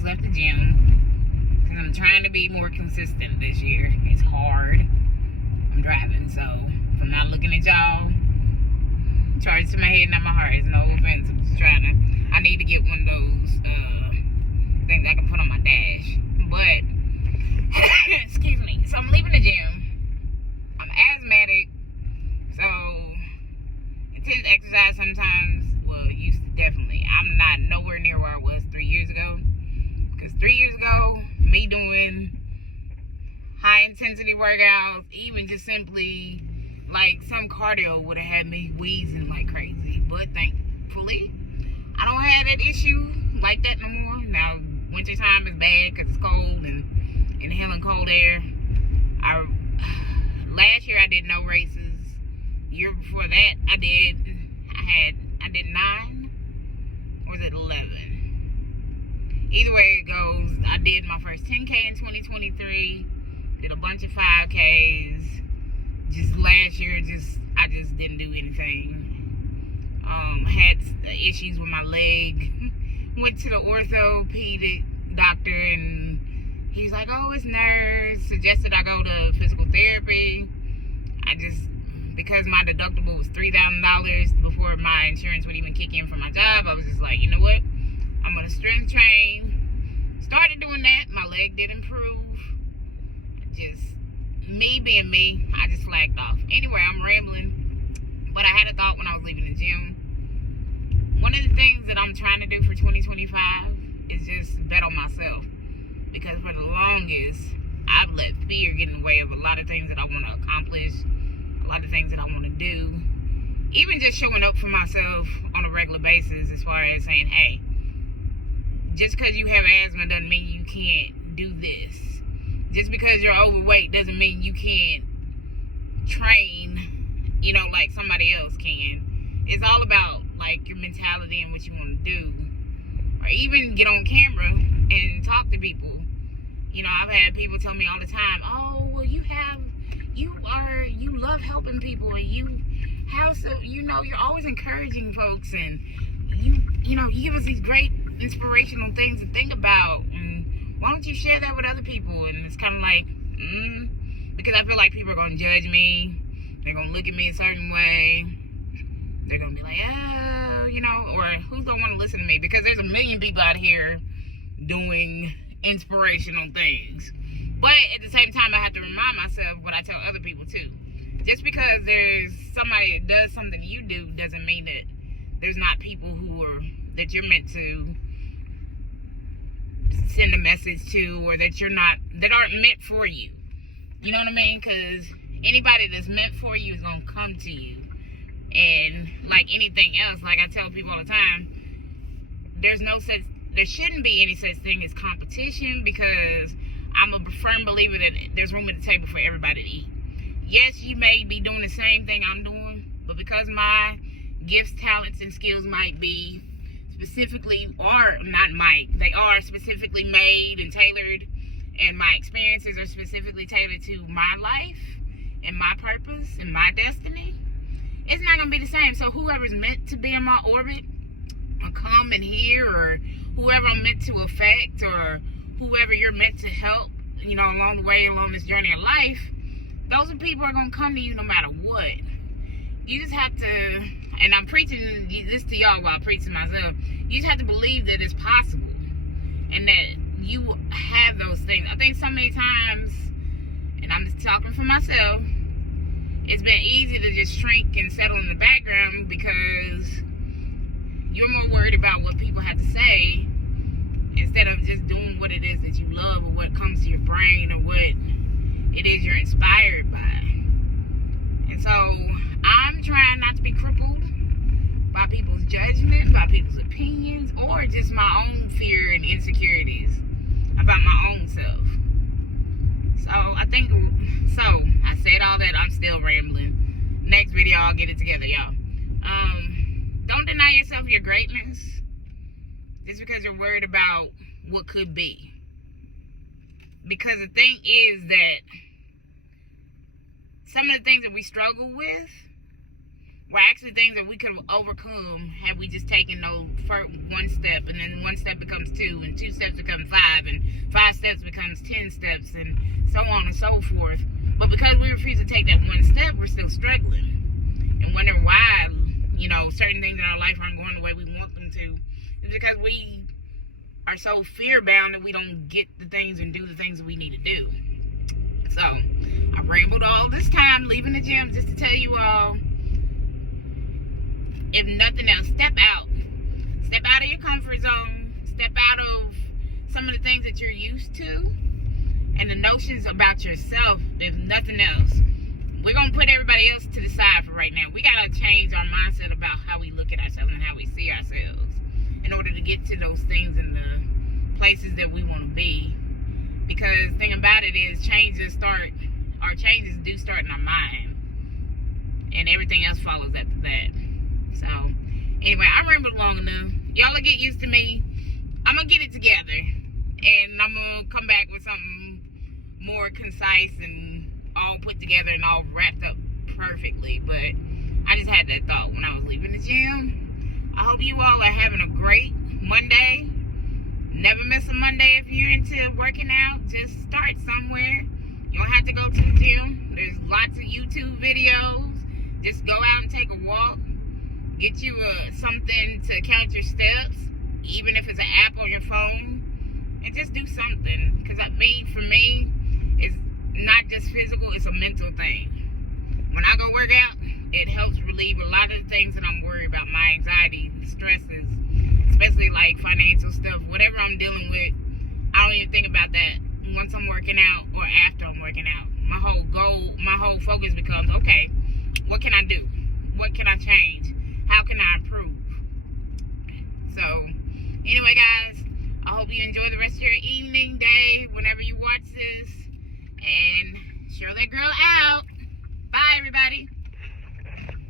just left the gym because I'm trying to be more consistent this year. It's hard. I'm driving, so if I'm not looking at y'all, charge to my head, not my heart. It's no offense. I'm just trying to. I need to get one of those things I can put on my dash. But excuse me. So I'm leaving the gym. I'm asthmatic, so intense exercise sometimes. Well, used to definitely. I'm not nowhere near where I was 3 years ago. Because 3 years ago, me doing high intensity workouts, even just simply like some cardio would have had me wheezing like crazy. But thankfully, I don't have that issue like that no more. Now, wintertime is bad because it's cold and inhaling cold air. Last year I did no races. The year before that I did 9, or was it 11? Either way it goes, I did my first 10K in 2023. Did a bunch of 5Ks. Just last year, I just didn't do anything. Had issues with my leg. Went to the orthopedic doctor and he was like, "Oh, it's nerves." Suggested I go to physical therapy. Because my deductible was $3,000 before my insurance would even kick in for my job, I was just like, you know what? I'm gonna strength train. Started doing that. My leg did improve. Just me being me, I just slacked off. Anyway, I'm rambling. But I had a thought when I was leaving the gym. One of the things that I'm trying to do for 2025 is just bet on myself. Because for the longest, I've let fear get in the way of a lot of things that I want to accomplish, a lot of things that I want to do. Even just showing up for myself on a regular basis as far as saying, hey, just because you have asthma doesn't mean you can't do this. Just because you're overweight doesn't mean you can't train, like somebody else can. It's all about, like, your mentality and what you want to do. Or even get on camera and talk to people. I've had people tell me all the time, "Oh, well, you love helping people, and you're always encouraging folks, and you give us these great inspirational things to think about, and why don't you share that with other people?" And it's kind of like, because I feel like people are going to judge me. They're going to look at me a certain way. They're going to be like, "Oh, or who's going to want to listen to me?" Because there's a million people out here doing inspirational things. But at the same time, I have to remind myself what I tell other people too. Just because there's somebody that does something you do doesn't mean that there's not people that you're meant to send a message to, or that aren't meant for you. You know what I mean? Because anybody that's meant for you is going to come to you. And like anything else, like I tell people all the time, there shouldn't be any such thing as competition, because I'm a firm believer that there's room at the table for everybody to eat. Yes, you may be doing the same thing I'm doing, but because my gifts, talents, and skills they are specifically made and tailored, and my experiences are specifically tailored to my life and my purpose and my destiny, it's not going to be the same. So whoever's meant to be in my orbit or come and hear, or whoever I'm meant to affect, or whoever you're meant to help, along the way, along this journey of life, those people are going to come to you no matter what. You just have to, and I'm preaching this to y'all while I preach to myself, you just have to believe that it's possible and that you have those things. I think so many times, and I'm just talking for myself, it's been easy to just shrink and settle in the background because you're more worried about what people have to say instead of just doing what it is that you love, or what comes to your brain, or what it is you're inspired by. And so I'm trying not to be crippled by people's judgment, by people's opinions, or just my own fear and insecurities about my own self. So I said all that. I'm still rambling. Next video, I'll get it together, y'all. Don't deny yourself your greatness just because you're worried about what could be. Because the thing is that some of the things that we struggle with, were actually things that we could have overcome had we just taken those first one step, and then one step becomes two, and two steps become five, and five steps becomes 10 steps, and so on and so forth. But because we refuse to take that one step, we're still struggling and wondering why, you know, certain things in our life aren't going the way we want them to. It's because we are so fear-bound that we don't get the things and do the things that we need to do. So, I rambled all this time leaving the gym just to tell you all, if nothing else, step out. Step out of your comfort zone. Step out of some of the things that you're used to and the notions about yourself, if nothing else. We're going to put everybody else to the side for right now. We got to change our mindset about how we look at ourselves and how we see ourselves in order to get to those things and the places that we want to be. Because the thing about it is changes do start in our mind. And everything else follows after that. So, anyway, I rambled long enough. Y'all will get used to me. I'm going to get it together. And I'm going to come back with something more concise and all put together and all wrapped up perfectly. But I just had that thought when I was leaving the gym. I hope you all are having a great Monday. Never miss a Monday if you're into working out. Just start somewhere. You don't have to go to the gym. There's lots of YouTube videos. Just go out and take a walk. Get you something to count your steps, even if it's an app on your phone, and just do something. Because for me, it's not just physical, it's a mental thing. When I go work out, it helps relieve a lot of the things that I'm worried about, my anxiety, stresses, especially like financial stuff, whatever I'm dealing with. I don't even think about that once I'm working out or after I'm working out. My whole focus becomes, okay, what can I do? What can I change? How can I improve? So, anyway, guys, I hope you enjoy the rest of your evening, day, whenever you watch this. And show that girl out. Bye, everybody.